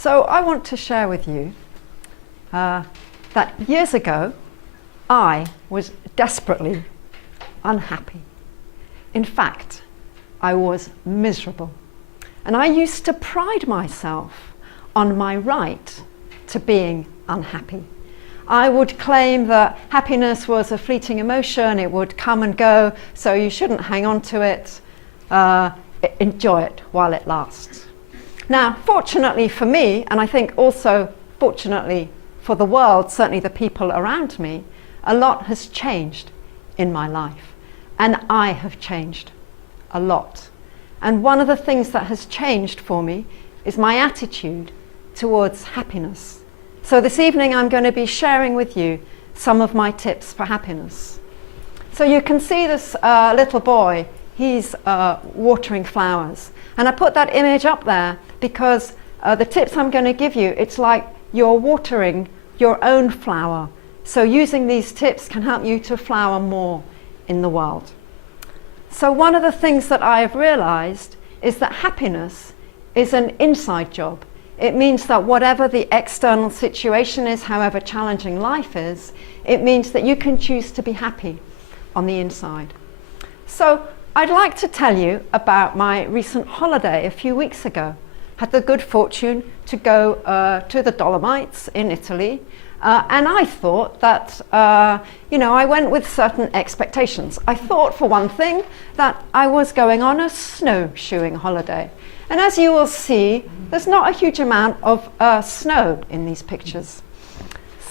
So I want to share with you that years ago I was desperately unhappy. In fact, I was miserable. And I used to pride myself on my right to being unhappy. I would claim that happiness was a fleeting emotion, it would come and go, so you shouldn't hang on to it, enjoy it while it lasts. Now, fortunately for me, and I think also fortunately for the world, certainly the people around me, a lot has changed in my life. And I have changed a lot. And one of the things that has changed for me is my attitude towards happiness. So this evening I'm going to be sharing with you some of my tips for happiness. So you can see this little boy, he's watering flowers. And I put that image up there because the tips I'm going to give you, it's like you're watering your own flower. So using these tips can help you to flower more in the world. So one of the things that I have realized is that happiness is an inside job. It means that whatever the external situation is, however challenging life is, it means that you can choose to be happy on the inside. So I'd like to tell you about my recent holiday a few weeks ago. Had the good fortune to go to the Dolomites in Italy. And I thought that, I went with certain expectations. I thought, for one thing, that I was going on a snowshoeing holiday. And as you will see, there's not a huge amount of snow in these pictures.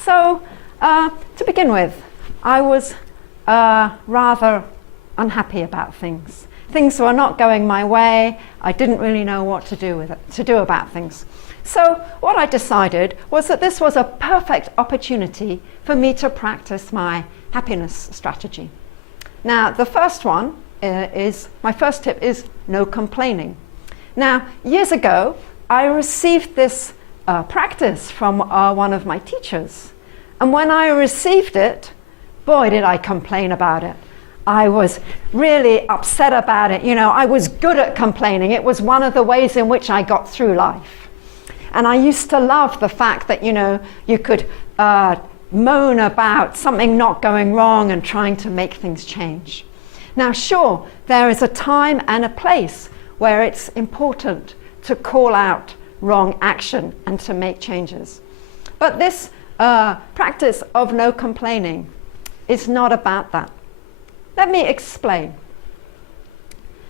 So, to begin with, I was rather unhappy about things. Things were not going my way. I didn't really know what to do about things. So what I decided was that this was a perfect opportunity for me to practice my happiness strategy. Now, the first one my first tip is no complaining. Now, years ago, I received this practice from one of my teachers. And when I received it, boy, did I complain about it. I was really upset about it. I was good at complaining. It was one of the ways in which I got through life. And I used to love the fact that, you could moan about something not going wrong and trying to make things change. Now, sure, there is a time and a place where it's important to call out wrong action and to make changes. But this practice of no complaining is not about that. Let me explain.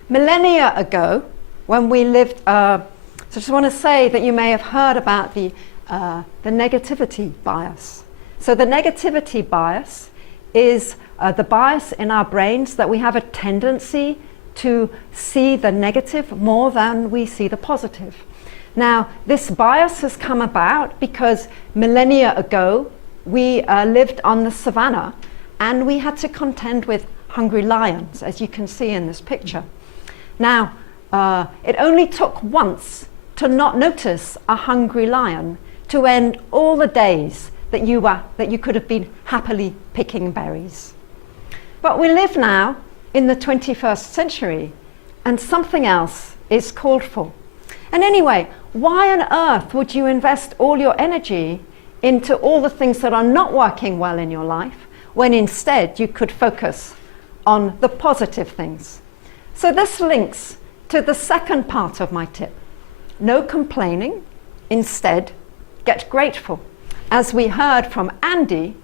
Millennia ago, when we lived, so I just want to say that you may have heard about the negativity bias. So the negativity bias is the bias in our brains that we have a tendency to see the negative more than we see the positive. Now, this bias has come about because millennia ago, we lived on the savannah and we had to contend with hungry lions, as you can see in this picture. Now, it only took once to not notice a hungry lion to end all the days that you could have been happily picking berries. But we live now in the 21st century and something else is called for. And anyway, why on earth would you invest all your energy into all the things that are not working well in your life when instead you could focus on the positive things? So this links to the second part of my tip. No complaining, instead get grateful. As we heard from Andy,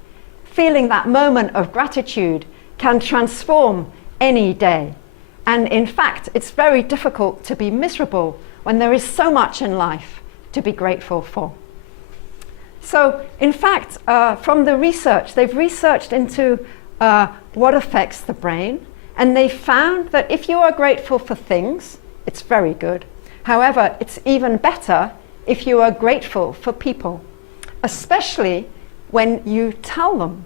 feeling that moment of gratitude can transform any day. And in fact, it's very difficult to be miserable when there is so much in life to be grateful for. So in fact, from the research, they've researched into what affects the brain, and they found that if you are grateful for things, it's very good. However, it's even better if you are grateful for people, especially when you tell them.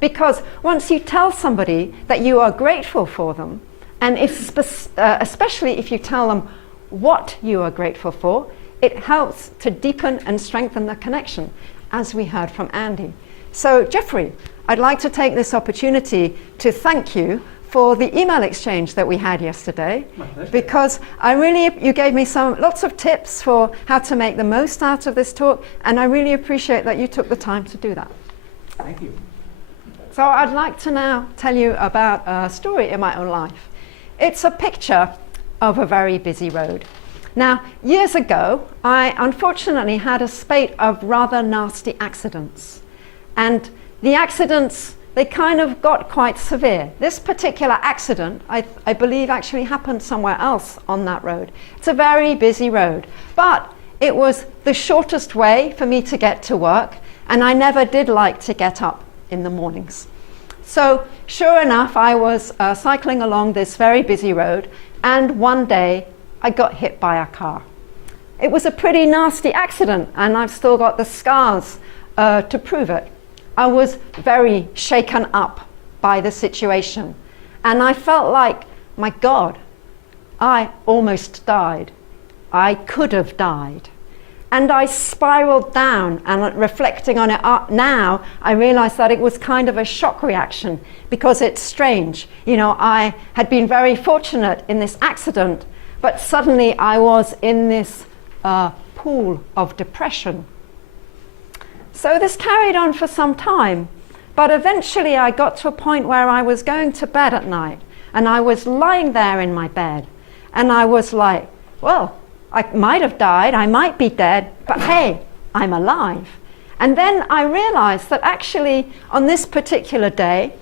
Because once you tell somebody that you are grateful for them, and especially if you tell them what you are grateful for, it helps to deepen and strengthen the connection, as we heard from Andy. So Jeffrey, I'd like to take this opportunity to thank you for the email exchange that we had yesterday, because you gave me lots of tips for how to make the most out of this talk, and I really appreciate that you took the time to do that. Thank you. So I'd like to now tell you about a story in my own life. It's a picture of a very busy road. Now, years ago, I unfortunately had a spate of rather nasty accidents. And the accidents, they kind of got quite severe. This particular accident, I believe, actually happened somewhere else on that road. It's a very busy road, but it was the shortest way for me to get to work, and I never did like to get up in the mornings. So sure enough, I was cycling along this very busy road, and one day I got hit by a car. It was a pretty nasty accident, and I've still got the scars to prove it. I was very shaken up by the situation, and I felt like, my God, I almost died. I could have died. And I spiraled down, and reflecting on it now, I realized that it was kind of a shock reaction, because it's strange. You know, I had been very fortunate in this accident, but suddenly I was in this pool of depression. So this carried on for some time, but eventually I got to a point where I was going to bed at night, and I was lying there in my bed, and I was like, well, I might have died, I might be dead, but hey, I'm alive. And then I realized that actually on this particular day,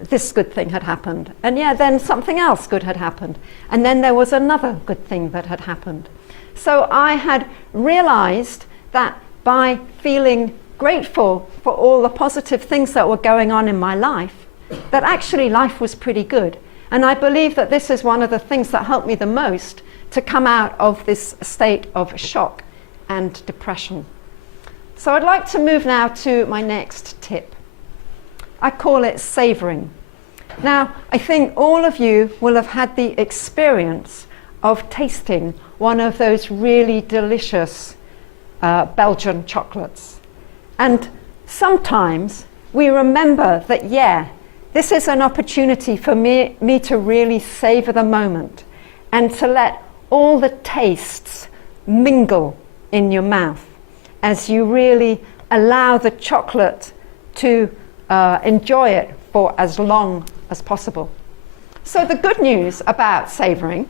this good thing had happened. And yeah, then something else good had happened. And then there was another good thing that had happened. So I had realized that by feeling grateful for all the positive things that were going on in my life, that actually life was pretty good. And I believe that this is one of the things that helped me the most to come out of this state of shock and depression. So I'd like to move now to my next tip. I call it savouring. Now, I think all of you will have had the experience of tasting one of those really delicious Belgian chocolates. And sometimes we remember that, yeah, this is an opportunity for me to really savour the moment and to let all the tastes mingle in your mouth as you really allow the chocolate to enjoy it for as long as possible. So the good news about savouring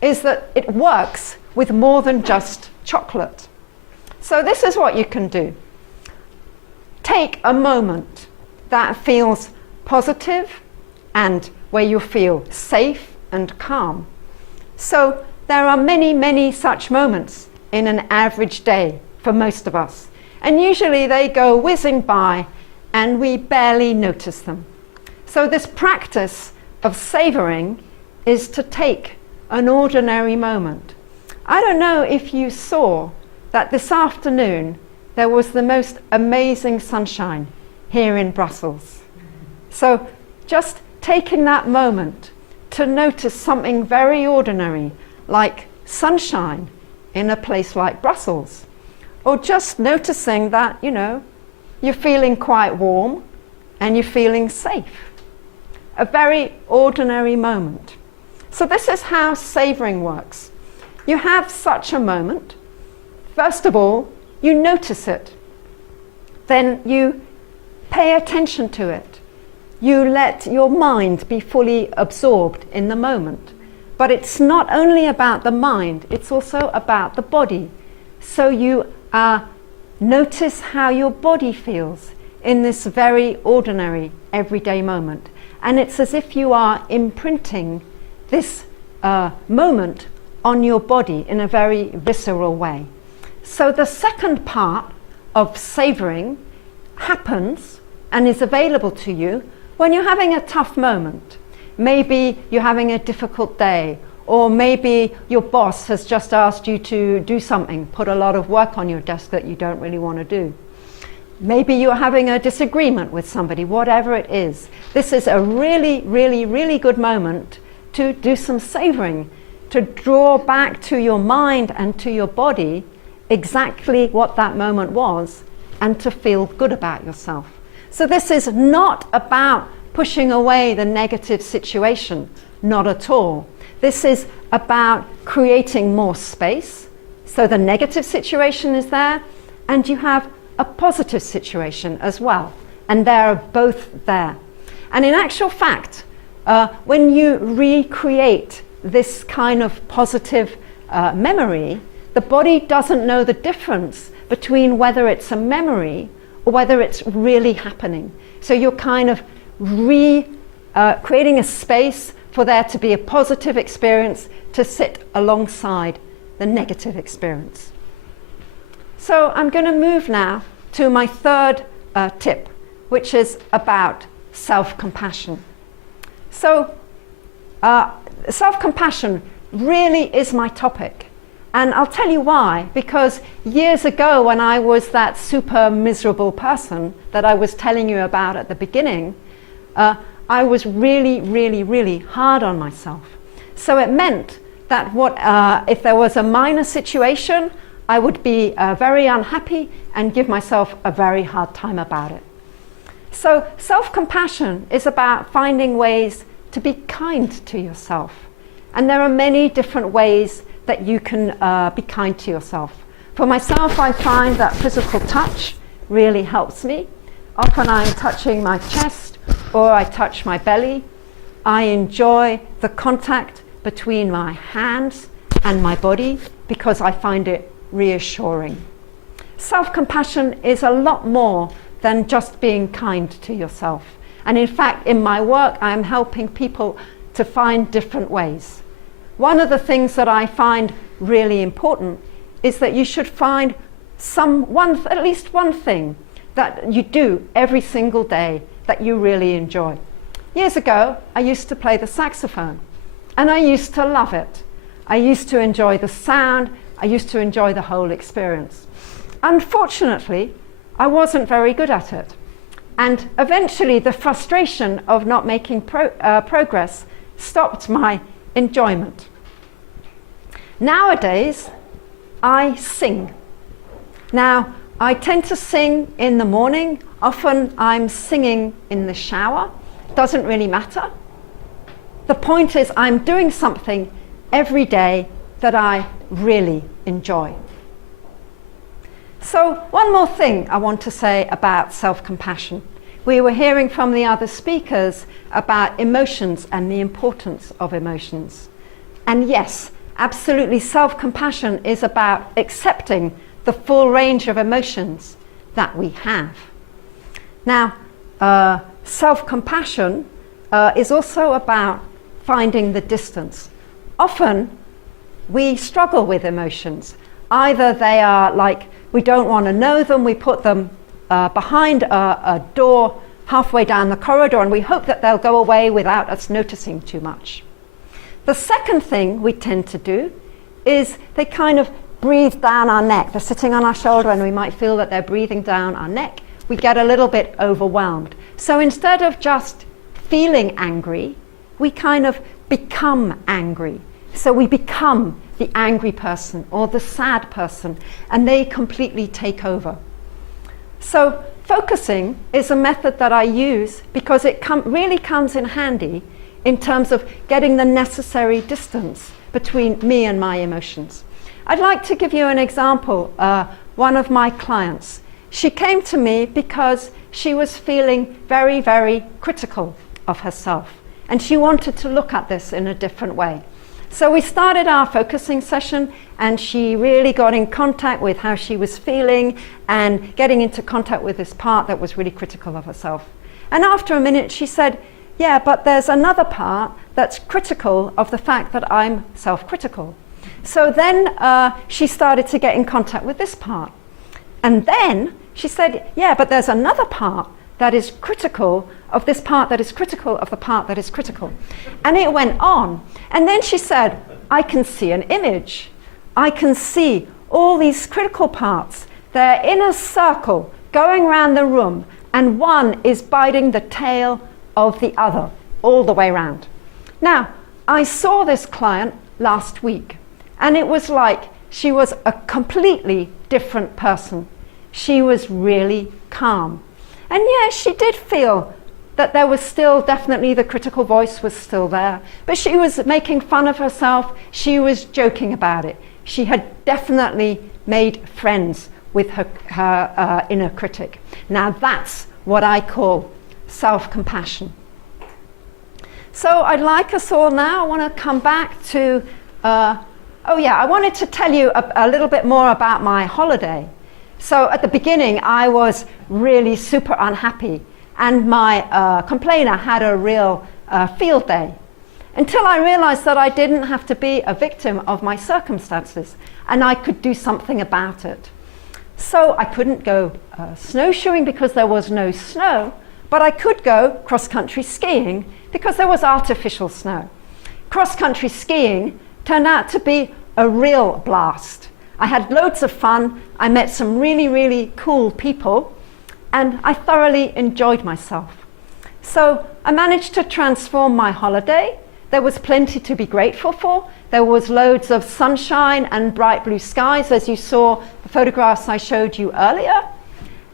is that it works with more than just chocolate. So this is what you can do. Take a moment that feels positive and where you feel safe and calm. So there are many, many such moments in an average day for most of us. And usually they go whizzing by and we barely notice them. So this practice of savouring is to take an ordinary moment. I don't know if you saw that this afternoon there was the most amazing sunshine here in Brussels. So just taking that moment to notice something very ordinary, like sunshine in a place like Brussels, or just noticing that, you know, you're feeling quite warm and you're feeling safe. A very ordinary moment. So this is how savouring works. You have such a moment. First of all, you notice it. Then you pay attention to it. You let your mind be fully absorbed in the moment. But it's not only about the mind, it's also about the body. So you notice how your body feels in this very ordinary, everyday moment. And it's as if you are imprinting this moment on your body in a very visceral way. So the second part of savouring happens and is available to you when you're having a tough moment. Maybe you're having a difficult day, or maybe your boss has just asked you to do something, put a lot of work on your desk that you don't really want to do. Maybe you're having a disagreement with somebody, whatever it is. This is a really, really, really good moment to do some savouring, to draw back to your mind and to your body exactly what that moment was and to feel good about yourself. So this is not about pushing away the negative situation. Not at all. This is about creating more space. So the negative situation is there, and you have a positive situation as well. And they're both there. And in actual fact, when you recreate this kind of positive memory, the body doesn't know the difference between whether it's a memory or whether it's really happening. So you're kind of creating a space for there to be a positive experience to sit alongside the negative experience. So I'm going to move now to my third tip, which is about self-compassion. So self-compassion really is my topic. And I'll tell you why. Because years ago, when I was that super miserable person that I was telling you about at the beginning, I was really, really, really hard on myself. So it meant that if there was a minor situation, I would be very unhappy and give myself a very hard time about it. So self-compassion is about finding ways to be kind to yourself. And there are many different ways that you can be kind to yourself. For myself, I find that physical touch really helps me. Often I'm touching my chest or I touch my belly. I enjoy the contact between my hands and my body because I find it reassuring. Self-compassion is a lot more than just being kind to yourself. And in fact, in my work, I am helping people to find different ways. One of the things that I find really important is that you should find at least one thing that you do every single day that you really enjoy. Years ago, I used to play the saxophone, and I used to love it. I used to enjoy the sound. I used to enjoy the whole experience. Unfortunately, I wasn't very good at it. And eventually, the frustration of not making progress stopped my enjoyment. Nowadays, I sing. Now, I tend to sing in the morning. Often I'm singing in the shower. Doesn't really matter. The point is I'm doing something every day that I really enjoy. So one more thing I want to say about self-compassion. We were hearing from the other speakers about emotions and the importance of emotions. And yes, absolutely, self-compassion is about accepting the full range of emotions that we have. Now, self-compassion is also about finding the distance. Often, we struggle with emotions. Either they are like, we don't want to know them, we put them behind a door halfway down the corridor and we hope that they'll go away without us noticing too much. The second thing we tend to do is they kind of breathe down our neck. They're sitting on our shoulder and we might feel that they're breathing down our neck. We get a little bit overwhelmed. So instead of just feeling angry, we kind of become angry. So we become the angry person or the sad person, and they completely take over. So focusing is a method that I use because it really comes in handy in terms of getting the necessary distance between me and my emotions. I'd like to give you an example. One of my clients, she came to me because she was feeling very, very critical of herself, and she wanted to look at this in a different way. So we started our focusing session, and she really got in contact with how she was feeling and getting into contact with this part that was really critical of herself. And after a minute she said, yeah, but there's another part that's critical of the fact that I'm self-critical. So then she started to get in contact with this part. And then she said, yeah, but there's another part that is critical of this part that is critical of the part that is critical. And it went on. And then she said, I can see an image. I can see all these critical parts. They're in a circle going around the room, and one is biting the tail of the other all the way around. Now, I saw this client last week, and it was like she was a completely different person. She was really calm. And yes, she did feel that there was still definitely the critical voice was still there, but she was making fun of herself. She was joking about it. She had definitely made friends with her inner critic. Now that's what I call self-compassion. So I'd like us all now, I want to come back to, I wanted to tell you a little bit more about my holiday. So at the beginning, I was really super unhappy, and my complainer had a real field day, until I realized that I didn't have to be a victim of my circumstances, and I could do something about it. So I couldn't go snowshoeing because there was no snow, but I could go cross-country skiing because there was artificial snow. Cross-country skiing turned out to be a real blast. I had loads of fun. I met some really, really cool people, and I thoroughly enjoyed myself. So I managed to transform my holiday. There was plenty to be grateful for. There was loads of sunshine and bright blue skies, as you saw the photographs I showed you earlier.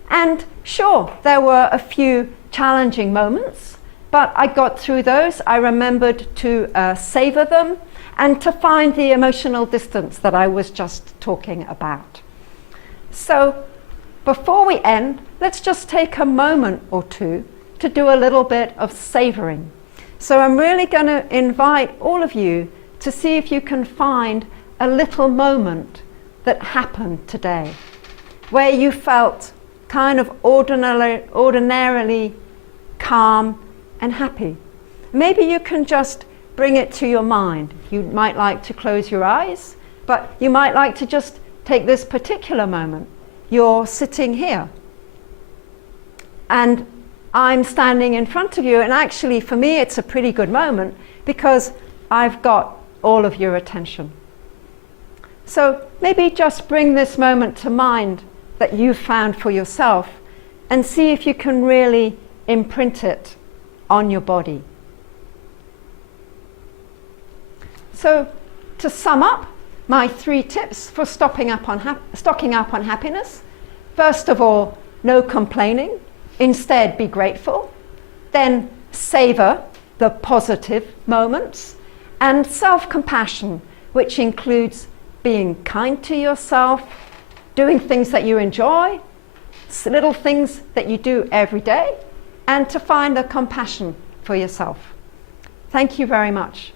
And sure, there were a few challenging moments, but I got through those. I remembered to savor them and to find the emotional distance that I was just talking about. So before we end, let's just take a moment or two to do a little bit of savoring. So I'm really going to invite all of you to see if you can find a little moment that happened today where you felt kind of ordinarily calm and happy. Maybe you can just bring it to your mind. You might like to close your eyes, but you might like to just take this particular moment. You're sitting here, and I'm standing in front of you, and actually for me it's a pretty good moment because I've got all of your attention. So maybe just bring this moment to mind that you've found for yourself and see if you can really imprint it on your body. So to sum up, my 3 tips for stocking up on happiness. First of all, no complaining. Instead, be grateful. Then savor the positive moments. And self-compassion, which includes being kind to yourself, doing things that you enjoy, little things that you do every day, and to find the compassion for yourself. Thank you very much.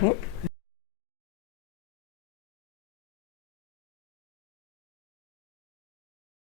Thank you.